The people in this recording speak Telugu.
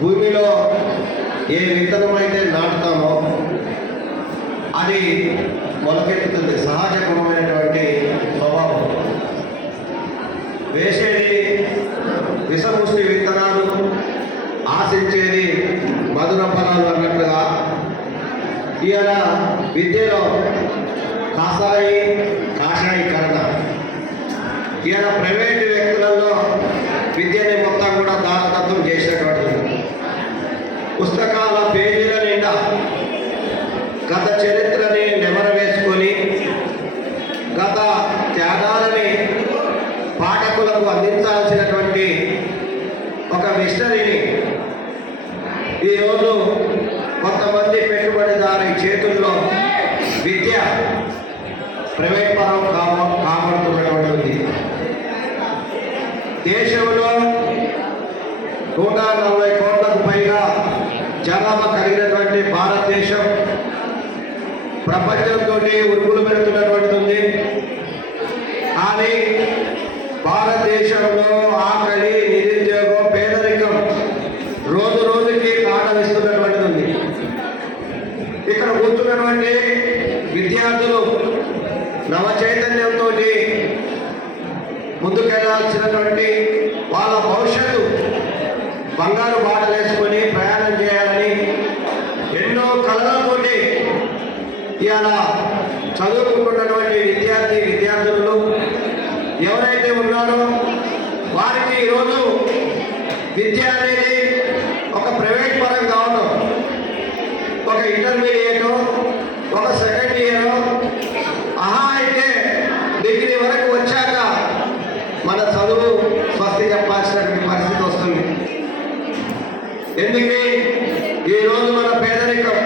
భూమిలో ఏ విత్తనం అయితే నాటుతామో అది మొలకెత్తుతుంది. సహజ గుణమైనటువంటి స్వభావం. వేసేది విషముష్టి విత్తనాలు ఆశించేది మధుర ఫలాలు అన్నట్లుగా ఇవాళ విద్యలో కాసాయి కాషాయీకరణ. ఇవాళ ప్రైవేట్ గత చరిత్రని నెమర వేసుకొని గత త్యాగాలని పాఠకులకు అందించాల్సినటువంటి ఒక మిషనరీని ఈరోజు కొంతమంది పెట్టుబడిదారు చేతుల్లో విద్య ప్రైవేట్ పరం కామ కాబడుతున్నటువంటి దేశంలో నూట నలభై కోట్లకు పైగా జనాభా కలిగిన ప్రపంచంతో ఉరుకులు పెడుతున్నటువంటిది. కానీ భారతదేశంలో ఆకలి నిరుద్యోగం పేదరికం రోజు రోజుకి కాటమిస్తున్నటువంటిది ఉంది ఇక్కడ కూర్చున్నటువంటి విద్యార్థులు నవ చైతన్యంతో ముందుకెళ్ళాల్సినటువంటి వాళ్ళ భవిష్యత్తు బంగారు బాటలేసుకొని ప్రయాణం చేయాలని ఎన్నో కళలు ఇవాళ చదువుకుంటున్నటువంటి విద్యార్థి విద్యార్థులు ఎవరైతే ఉన్నారో వారికి ఈరోజు విద్య అనేది ఒక ప్రైవేట్ పరం కావడం ఒక ఇంటర్మీడియట్ ఒక సెకండ్ ఇయర్ ఆహా అయితే డిగ్రీ వరకు వచ్చాక మన చదువు స్వస్తి చెప్పాల్సినటువంటి పరిస్థితి వస్తుంది. ఎందుకే? ఈరోజు మన పేదరికం